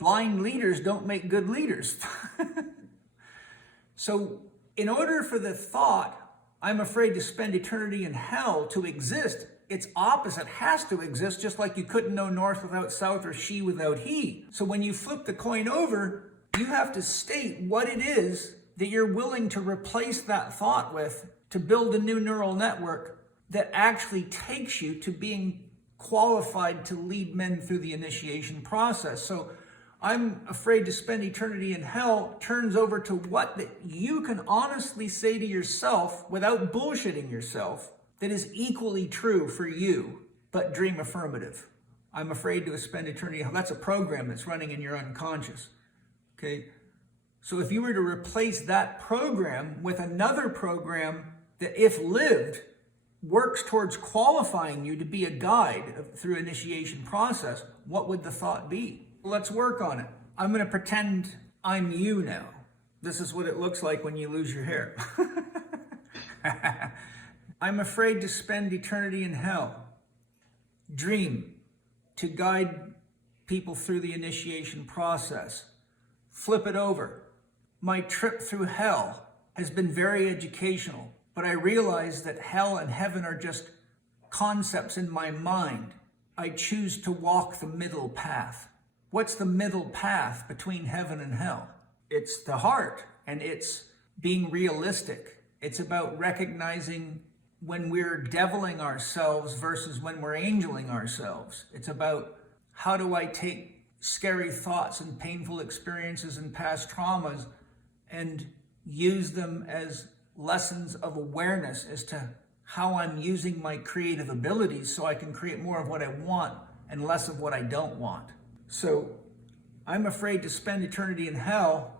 blind leaders don't make good leaders. So in order for the thought, I'm afraid to spend eternity in hell, to exist, its opposite has to exist, just like you couldn't know north without south or she without he. So when you flip the coin over, you have to state what it is that you're willing to replace that thought with to build a new neural network that actually takes you to being qualified to lead men through the initiation process. So I'm afraid to spend eternity in hell turns over to what that you can honestly say to yourself without bullshitting yourself that is equally true for you, but dream affirmative. I'm afraid to spend eternity in hell. That's a program that's running in your unconscious. Okay? So if you were to replace that program with another program that, if lived, works towards qualifying you to be a guide through initiation process, what would the thought be? Let's work on it. I'm going to pretend I'm you now. This is what it looks like when you lose your hair. I'm afraid to spend eternity in hell. Dream to guide people through the initiation process. Flip it over. My trip through hell has been very educational, but I realize that hell and heaven are just concepts in my mind. I choose to walk the middle path. What's the middle path between heaven and hell? It's the heart, and it's being realistic. It's about recognizing when we're deviling ourselves versus when we're angeling ourselves. It's about, how do I take scary thoughts and painful experiences and past traumas and use them as lessons of awareness as to how I'm using my creative abilities so I can create more of what I want and less of what I don't want. So I'm afraid to spend eternity in hell.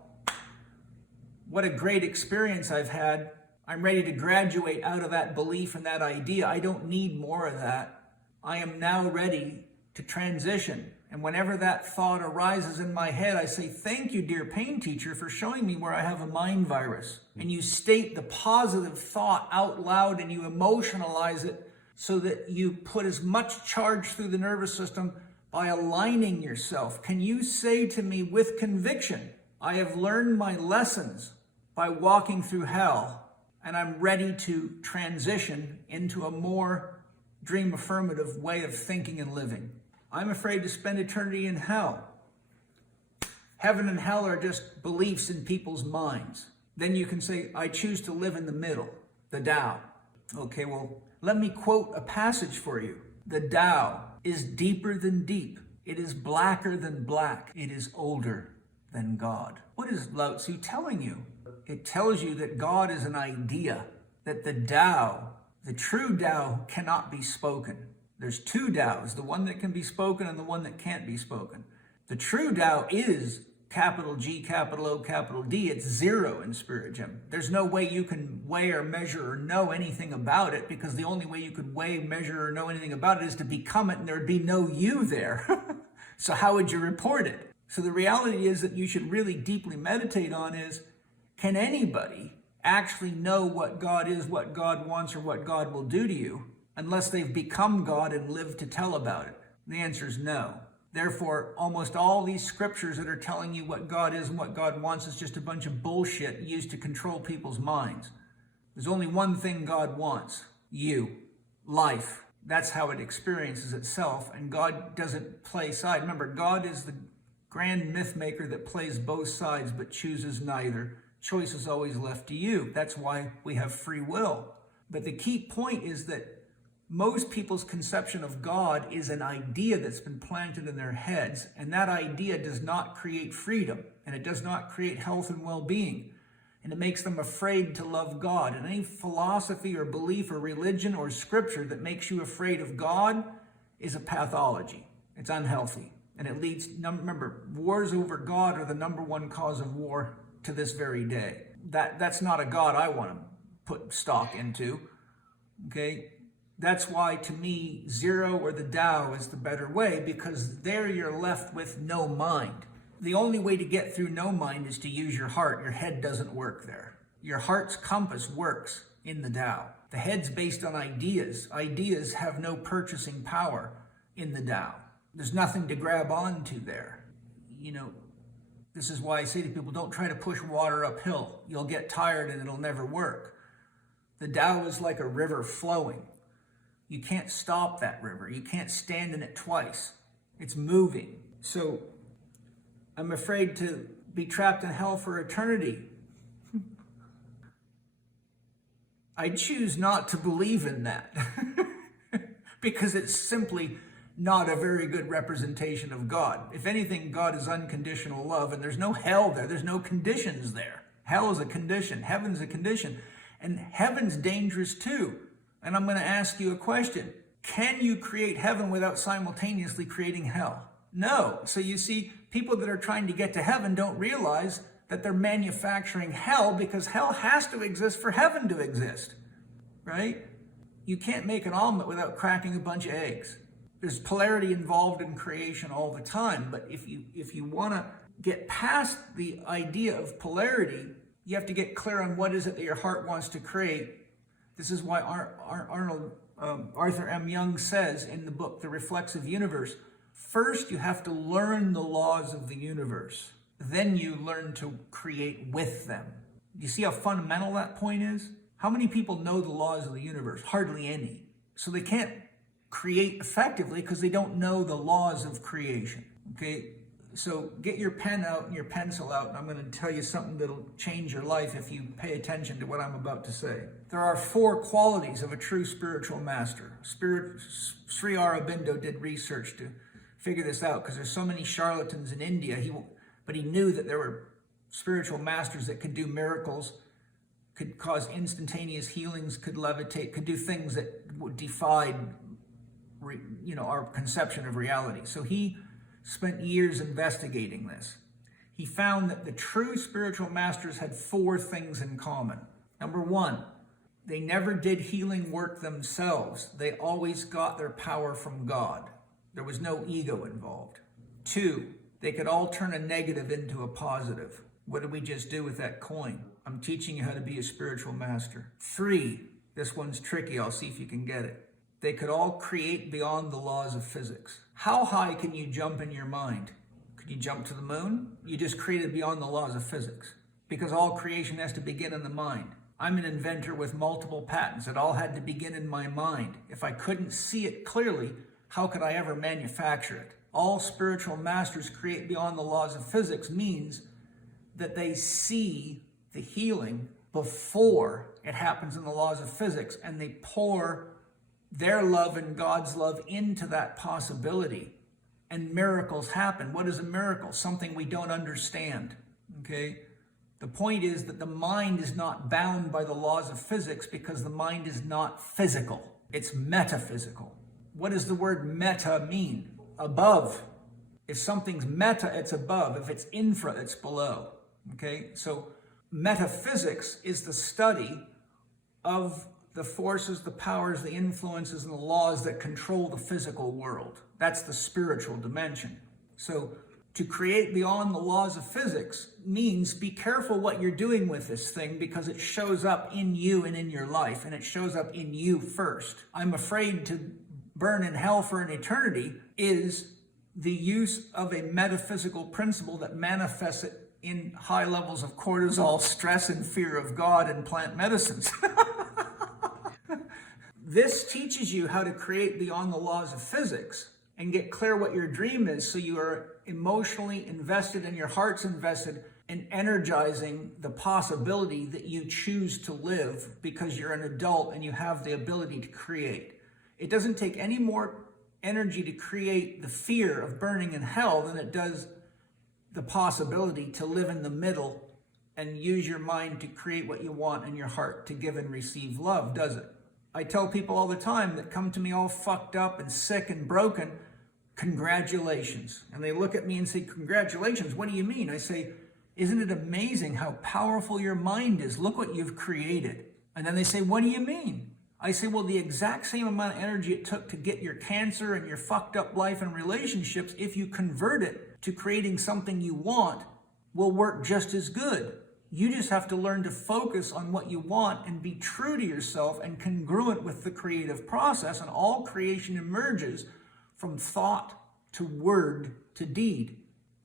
What a great experience I've had. I'm ready to graduate out of that belief and that idea. I don't need more of that. I am now ready to transition. And whenever that thought arises in my head, I say, thank you, dear pain teacher, for showing me where I have a mind virus. And you state the positive thought out loud and you emotionalize it so that you put as much charge through the nervous system by aligning yourself. Can you say to me with conviction, I have learned my lessons by walking through hell, and I'm ready to transition into a more dream affirmative way of thinking and living. I'm afraid to spend eternity in hell. Heaven and hell are just beliefs in people's minds. Then you can say, I choose to live in the middle, the Tao. Okay, well, let me quote a passage for you. The Tao is deeper than deep. It is blacker than black. It is older than God. What is Lao Tzu telling you? It tells you that God is an idea, that the Tao, the true Tao, cannot be spoken. There's two Taos, the one that can be spoken and the one that can't be spoken. The true Tao is capital G, capital O, capital D. It's zero in Spirit Gym. There's no way you can weigh or measure or know anything about it, because the only way you could weigh, measure, or know anything about it is to become it, and there would be no you there. So how would you report it? So the reality is that you should really deeply meditate on is, can anybody actually know what God is, what God wants, or what God will do to you unless they've become God and lived to tell about it? The answer is no. Therefore, almost all these scriptures that are telling you what God is and what God wants is just a bunch of bullshit used to control people's minds. There's only one thing God wants: you, life. That's how it experiences itself, and God doesn't play side. Remember, God is the grand myth maker that plays both sides but chooses neither. Choice is always left to you. That's why we have free will. But the key point is that most people's conception of God is an idea that's been planted in their heads, and that idea does not create freedom, and it does not create health and well-being, and it makes them afraid to love God. And any philosophy or belief or religion or scripture that makes you afraid of God is a pathology. It's unhealthy, and it leads, remember, wars over God are the number one cause of war to this very day. That's not a God I want to put stock into, okay? That's why, to me, zero or the Tao is the better way, because there you're left with no mind. The only way to get through no mind is to use your heart. Your head doesn't work there. Your heart's compass works in the Tao. The head's based on ideas. Ideas have no purchasing power in the Tao. There's nothing to grab onto there. this is why I say to people, don't try to push water uphill. You'll get tired and it'll never work. The Tao is like a river flowing. You can't stop that river. You can't stand in it twice. It's moving. So I'm afraid to be trapped in hell for eternity. I choose not to believe in that because it's simply not a very good representation of God. If anything, God is unconditional love, and there's no hell there. There's no conditions there. Hell is a condition. Heaven's a condition. And heaven's dangerous too. And I'm going to ask you a question. Can you create heaven without simultaneously creating hell? No. So you see, people that are trying to get to heaven don't realize that they're manufacturing hell, because hell has to exist for heaven to exist, right? You can't make an omelet without cracking a bunch of eggs. There's polarity involved in creation all the time, but if you want to get past the idea of polarity, you have to get clear on what is it that your heart wants to create. This is why Arthur M. Young says in the book, The Reflexive Universe, first you have to learn the laws of the universe. Then you learn to create with them. You see how fundamental that point is? How many people know the laws of the universe? Hardly any. So they can't create effectively because they don't know the laws of creation. Okay? So get your pen out and your pencil out, and I'm going to tell you something that'll change your life if you pay attention to what I'm about to say. There are 4 qualities of a true spiritual master. Sri Aurobindo did research to figure this out, because there's so many charlatans in India. But he knew that there were spiritual masters that could do miracles, could cause instantaneous healings, could levitate, could do things that would defy, our conception of reality. So he spent years investigating this. He found that the true spiritual masters had 4 things in common. Number 1, they never did healing work themselves. They always got their power from God. There was no ego involved. 2, they could all turn a negative into a positive. What did we just do with that coin? I'm teaching you how to be a spiritual master. 3, this one's tricky. I'll see if you can get it. They could all create beyond the laws of physics. How high can you jump in your mind? Could you jump to the moon? You just created beyond the laws of physics, because all creation has to begin in the mind. I'm an inventor with multiple patents. It all had to begin in my mind. If I couldn't see it clearly, how could I ever manufacture it? All spiritual masters create beyond the laws of physics means that they see the healing before it happens in the laws of physics, and they pour their love and God's love into that possibility, and miracles happen. What is a miracle? Something we don't understand, okay? The point is that the mind is not bound by the laws of physics, because the mind is not physical. It's metaphysical. What does the word meta mean? Above. If something's meta, it's above. If it's infra, it's below. Okay? So metaphysics is the study of the forces, the powers, the influences, and the laws that control the physical world. That's the spiritual dimension. So to create beyond the laws of physics means be careful what you're doing with this thing, because it shows up in you and in your life, and it shows up in you first. I'm afraid to burn in hell for an eternity is the use of a metaphysical principle that manifests it in high levels of cortisol, stress, and fear of God and plant medicines. This teaches you how to create beyond the laws of physics and get clear what your dream is, so you are emotionally invested and your heart's invested in energizing the possibility that you choose to live, because you're an adult and you have the ability to create. It doesn't take any more energy to create the fear of burning in hell than it does the possibility to live in the middle and use your mind to create what you want and your heart to give and receive love, does it? I tell people all the time that come to me all fucked up and sick and broken, congratulations. And they look at me and say, congratulations, what do you mean? I say, isn't it amazing how powerful your mind is? Look what you've created. And then they say, what do you mean? I say, well, the exact same amount of energy it took to get your cancer and your fucked up life and relationships, if you convert it to creating something you want, will work just as good. You just have to learn to focus on what you want and be true to yourself and congruent with the creative process. And all creation emerges from thought to word to deed.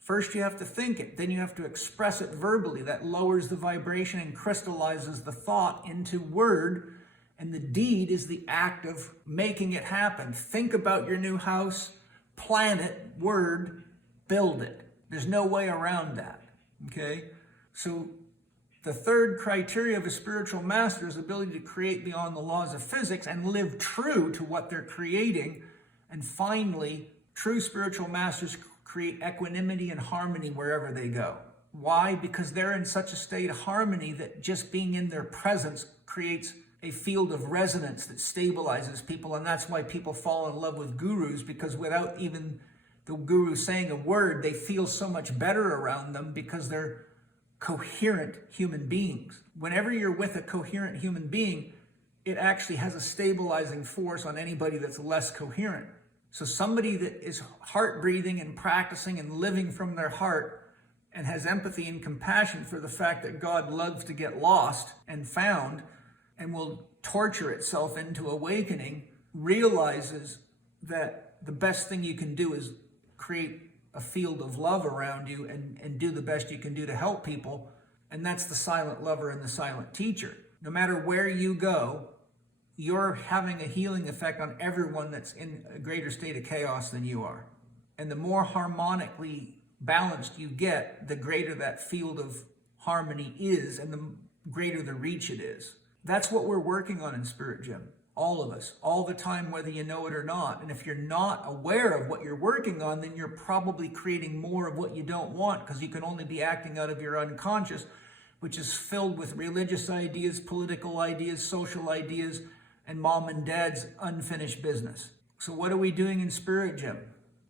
First you have to think it, then you have to express it verbally. That lowers the vibration and crystallizes the thought into word, and the deed is the act of making it happen. Think about your new house, plan it, word, build it. There's no way around that, okay? So the third criteria of a spiritual master is the ability to create beyond the laws of physics and live true to what they're creating. And finally, true spiritual masters create equanimity and harmony wherever they go. Why? Because they're in such a state of harmony that just being in their presence creates a field of resonance that stabilizes people. And that's why people fall in love with gurus, because without even the guru saying a word, they feel so much better around them because they're coherent human beings. Whenever you're with a coherent human being, it actually has a stabilizing force on anybody that's less coherent. So somebody that is heart breathing and practicing and living from their heart and has empathy and compassion for the fact that God loves to get lost and found and will torture itself into awakening, realizes that the best thing you can do is create a field of love around you and do the best you can do to help people. And that's the silent lover and the silent teacher. No matter where you go, you're having a healing effect on everyone that's in a greater state of chaos than you are. And the more harmonically balanced you get, the greater that field of harmony is and the greater the reach it is. That's what we're working on in Spirit Gym. All of us, all the time, whether you know it or not. And if you're not aware of what you're working on, then you're probably creating more of what you don't want, because you can only be acting out of your unconscious, which is filled with religious ideas, political ideas, social ideas, and mom and dad's unfinished business. So what are we doing in Spirit Gym?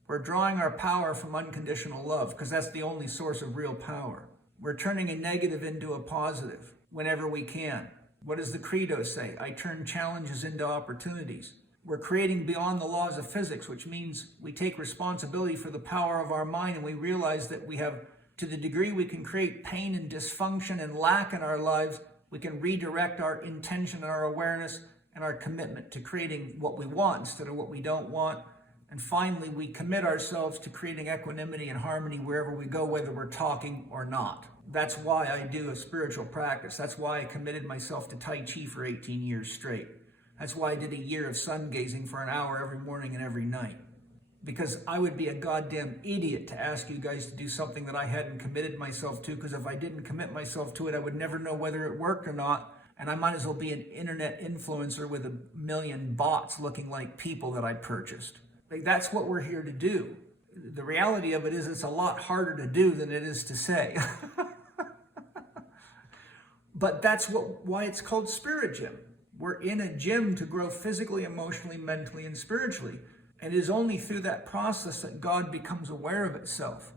We're drawing our power from unconditional love, because that's the only source of real power. We're turning a negative into a positive whenever we can. What does the credo say? I turn challenges into opportunities. We're creating beyond the laws of physics, which means we take responsibility for the power of our mind, and we realize that we have, to the degree we can create pain and dysfunction and lack in our lives, we can redirect our intention, our awareness, and our commitment to creating what we want instead of what we don't want. And finally, we commit ourselves to creating equanimity and harmony wherever we go, whether we're talking or not. That's why I do a spiritual practice. That's why I committed myself to Tai Chi for 18 years straight. That's why I did a year of sun gazing for an hour every morning and every night. Because I would be a goddamn idiot to ask you guys to do something that I hadn't committed myself to, because if I didn't commit myself to it, I would never know whether it worked or not. And I might as well be an internet influencer with 1 million bots looking like people that I purchased. Like, that's what we're here to do. The reality of it is it's a lot harder to do than it is to say. But that's why it's called Spirit Gym. We're in a gym to grow physically, emotionally, mentally, and spiritually. And it is only through that process that God becomes aware of itself.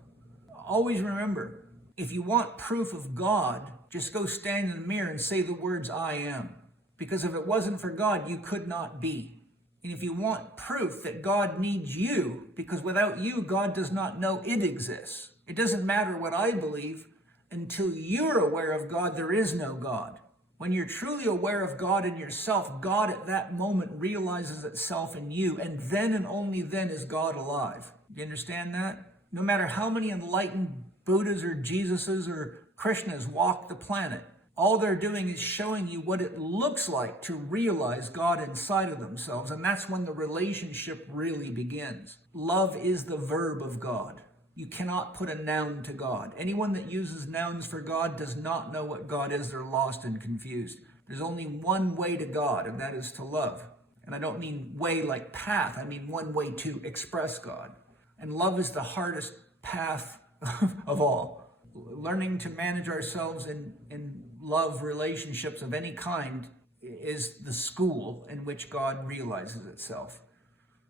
Always remember, if you want proof of God, just go stand in the mirror and say the words, I am. Because if it wasn't for God, you could not be. And if you want proof that God needs you, because without you, God does not know it exists. It doesn't matter what I believe. Until you're aware of God, there is no God. When you're truly aware of God in yourself, God at that moment realizes itself in you, and then and only then is God alive. Do you understand that? No matter how many enlightened Buddhas or Jesuses or Krishnas walk the planet, all they're doing is showing you what it looks like to realize God inside of themselves, and that's when the relationship really begins. Love is the verb of God. You cannot put a noun to God. Anyone that uses nouns for God does not know what God is. They're lost and confused. There's only one way to God, and that is to love. And I don't mean way like path. I mean one way to express God. And love is the hardest path of all. Learning to manage ourselves in love relationships of any kind is the school in which God realizes itself.